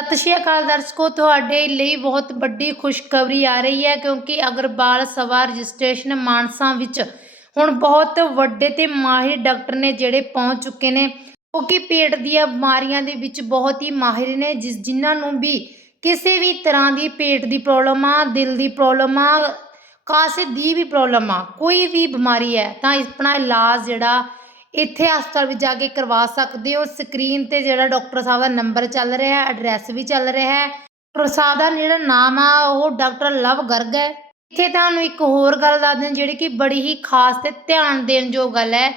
ਸਤਿ ਸ਼੍ਰੀ ਅਕਾਲ ਦਰਸ਼ਕੋ, ਤੁਹਾਡੇ ਲਈ ਬਹੁਤ ਵੱਡੀ ਖੁਸ਼ਖਬਰੀ ਆ ਰਹੀ ਹੈ ਕਿਉਂਕਿ ਅਗਰਵਾਲ ਸਭਾ ਰਜਿਸਟ੍ਰੇਸ਼ਨ ਮਾਨਸਾ ਵਿੱਚ ਹੁਣ ਬਹੁਤ ਵੱਡੇ ਤੇ ਮਾਹਿਰ ਡਾਕਟਰ ਨੇ ਜਿਹੜੇ ਪਹੁੰਚ ਚੁੱਕੇ ਨੇ ਕਿਉਂਕਿ ਪੇਟ ਦੀਆਂ ਬਿਮਾਰੀਆਂ ਦੇ ਵਿੱਚ ਬਹੁਤ ਹੀ ਮਾਹਿਰ ਨੇ, ਜਿਸ ਜਿਨ੍ਹਾਂ ਨੂੰ ਵੀ ਕਿਸੇ ਵੀ ਤਰ੍ਹਾਂ ਦੀ ਪੇਟ ਦੀ ਪ੍ਰੋਬਲਮ ਆ, ਦਿਲ ਦੀ ਪ੍ਰੋਬਲਮ ਆ ਕਾਸੇ ਦੀ ਵੀ ਪ੍ਰੋਬਲਮ ਆ, ਕੋਈ ਵੀ ਬਿਮਾਰੀ ਹੈ, ਤਾਂ ਆਪਣਾ ਇਲਾਜ ਜਿਹੜਾ ਇੱਥੇ ਹਸਪਤਾਲ ਵਿੱਚ ਜਾ ਕੇ ਕਰਵਾ ਸਕਦੇ ਹੋ। ਸਕਰੀਨ ਤੇ ਜਿਹੜਾ ਡਾਕਟਰ ਸਾਹਿਬ ਦਾ ਨੰਬਰ ਚੱਲ ਰਿਹਾ ਹੈ, ਐਡਰੈਸ ਵੀ ਚੱਲ ਰਿਹਾ ਹੈ। ਡਾਕਟਰ ਸਾਹਿਬ ਦਾ ਜਿਹੜਾ ਨਾਮ ਆ, ਉਹ ਡਾਕਟਰ ਲਵ ਗਰਗ ਹੈ। ਇੱਥੇ ਤੁਹਾਨੂੰ ਇੱਕ ਹੋਰ ਗੱਲ ਦੱਸਦੇ ਦਿਆਂ ਜਿਹੜੀ ਕਿ ਬੜੀ ਹੀ ਖਾਸ ਤੇ ਧਿਆਨ ਦੇਣ ਯੋਗ ਗੱਲ ਹੈ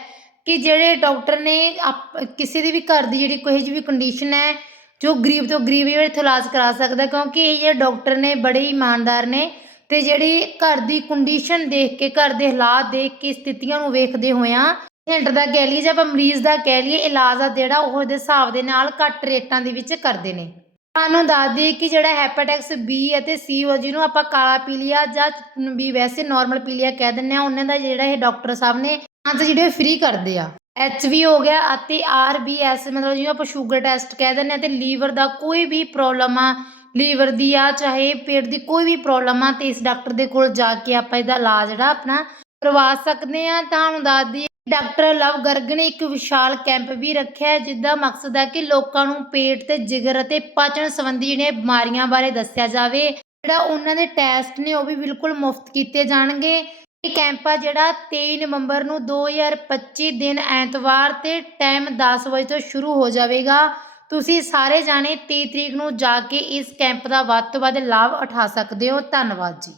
ਕਿ ਜਿਹੜੇ ਡਾਕਟਰ ਨੇ ਆਪ- ਕਿਸੇ ਦੀ ਵੀ ਘਰ ਦੀ ਜਿਹੜੀ ਕੋਈ ਜਿਹੀ ਵੀ ਕੰਡੀਸ਼ਨ ਹੈ, ਜੋ ਗਰੀਬ ਤੋਂ ਗਰੀਬ ਜਿਹੜਾ ਇੱਥੇ ਇਲਾਜ ਕਰਾ ਸਕਦਾ ਕਿਉਂਕਿ ਇਹ ਜਿਹੜੇ ਡਾਕਟਰ ਨੇ ਬੜੇ ਹੀ ਇਮਾਨਦਾਰ ਨੇ ਤੇ ਜਿਹੜੀ ਘਰ ਦੀ ਕੰਡੀਸ਼ਨ ਦੇਖ ਕੇ, ਘਰ ਦੇ ਹਾਲਾਤ ਦੇਖ ਕੇ ਸਥਿਤੀਆਂ ਨੂੰ ਵੇਖਦੇ ਹੋਇਆਂ ਹਿੰਟ ਦਾ ਕਹਿ ਲਈਏ ਜਾਂ ਆਪਾਂ ਮਰੀਜ਼ ਦਾ ਕਹਿ ਲਈਏ, ਇਲਾਜ ਆ ਜਿਹੜਾ ਉਹ ਉਹਦੇ ਹਿਸਾਬ ਦੇ ਨਾਲ ਘੱਟ ਰੇਟਾਂ ਦੇ ਵਿੱਚ ਕਰਦੇ ਨੇ। ਤੁਹਾਨੂੰ ਦੱਸ ਦਈਏ ਕਿ ਜਿਹੜਾ ਹੈਪਾਟਾਈਟਸ ਬੀ ਅਤੇ ਸੀ ਹੋ ਜਿਹਨੂੰ ਆਪਾਂ ਕਾਲਾ ਪੀਲੀਆ ਜਾਂ ਵੀ ਵੈਸੇ ਨਾਰਮਲ ਪੀਲੀਆ ਕਹਿ ਦਿੰਦੇ ਆ, ਉਹਨਾਂ ਦਾ ਜਿਹੜਾ ਇਹ ਡਾਕਟਰ ਸਾਹਿਬ ਨੇ ਅੰਤ ਜਿਹੜੇ ਫ੍ਰੀ ਕਰਦੇ ਆ। ਐਚ ਵੀ ਹੋ ਗਿਆ ਅਤੇ ਆਰ ਬੀ ਐਸ ਮਤਲਬ ਜਿਵੇਂ ਆਪਾਂ ਸ਼ੂਗਰ ਟੈਸਟ ਕਹਿ ਦਿੰਦੇ ਆ ਤੇ ਲੀਵਰ ਦਾ ਕੋਈ ਵੀ ਪ੍ਰੋਬਲਮ ਆ, ਲੀਵਰ ਦੀ ਆ, ਚਾਹੇ ਪੇਟ ਦੀ ਕੋਈ ਵੀ ਪ੍ਰੋਬਲਮ ਆ, ਤੇ ਇਸ ਡਾਕਟਰ ਦੇ ਕੋਲ ਜਾ ਕੇ ਆਪਾਂ ਇਹਦਾ ਇਲਾਜ ਜਿਹੜਾ ਆਪਣਾ ਕਰਵਾ ਸਕਦੇ ਆ। ਤੁਹਾਨੂੰ ਦੱਸ ਦਈਏ ਡਾਕਟਰ ਲਵ ਗਰਗ ਨੇ ਇੱਕ ਵਿਸ਼ਾਲ ਕੈਂਪ ਵੀ ਰੱਖਿਆ ਹੈ, ਜਿਸਦਾ ਮਕਸਦ ਹੈ ਕਿ ਲੋਕਾਂ ਨੂੰ ਪੇਟ ਤੇ ਜਿਗਰ ਅਤੇ ਪਾਚਨ ਸੰਬੰਧੀ ਜਿਹੜੀਆਂ ਬਿਮਾਰੀਆਂ ਬਾਰੇ ਦੱਸਿਆ ਜਾਵੇ। ਜਿਹੜਾ ਉਹਨਾਂ ਦੇ ਟੈਸਟ ਨੇ, ਉਹ ਵੀ ਬਿਲਕੁਲ ਮੁਫਤ ਕੀਤੇ ਜਾਣਗੇ। ਇਹ ਕੈਂਪ ਆ ਜਿਹੜਾ 23 ਨਵੰਬਰ ਨੂੰ 2025 ਦਿਨ ਐਤਵਾਰ ਤੇ ਟਾਈਮ 10 ਵਜੇ ਤੋਂ ਸ਼ੁਰੂ ਹੋ ਜਾਵੇਗਾ। ਤੁਸੀਂ ਸਾਰੇ ਜਾਣੇ 23 ਤਰੀਕ ਨੂੰ ਜਾ ਕੇ ਇਸ ਕੈਂਪ ਦਾ ਵੱਧ ਤੋਂ ਵੱਧ ਲਾਭ ਉਠਾ ਸਕਦੇ ਹੋ। ਧੰਨਵਾਦ ਜੀ।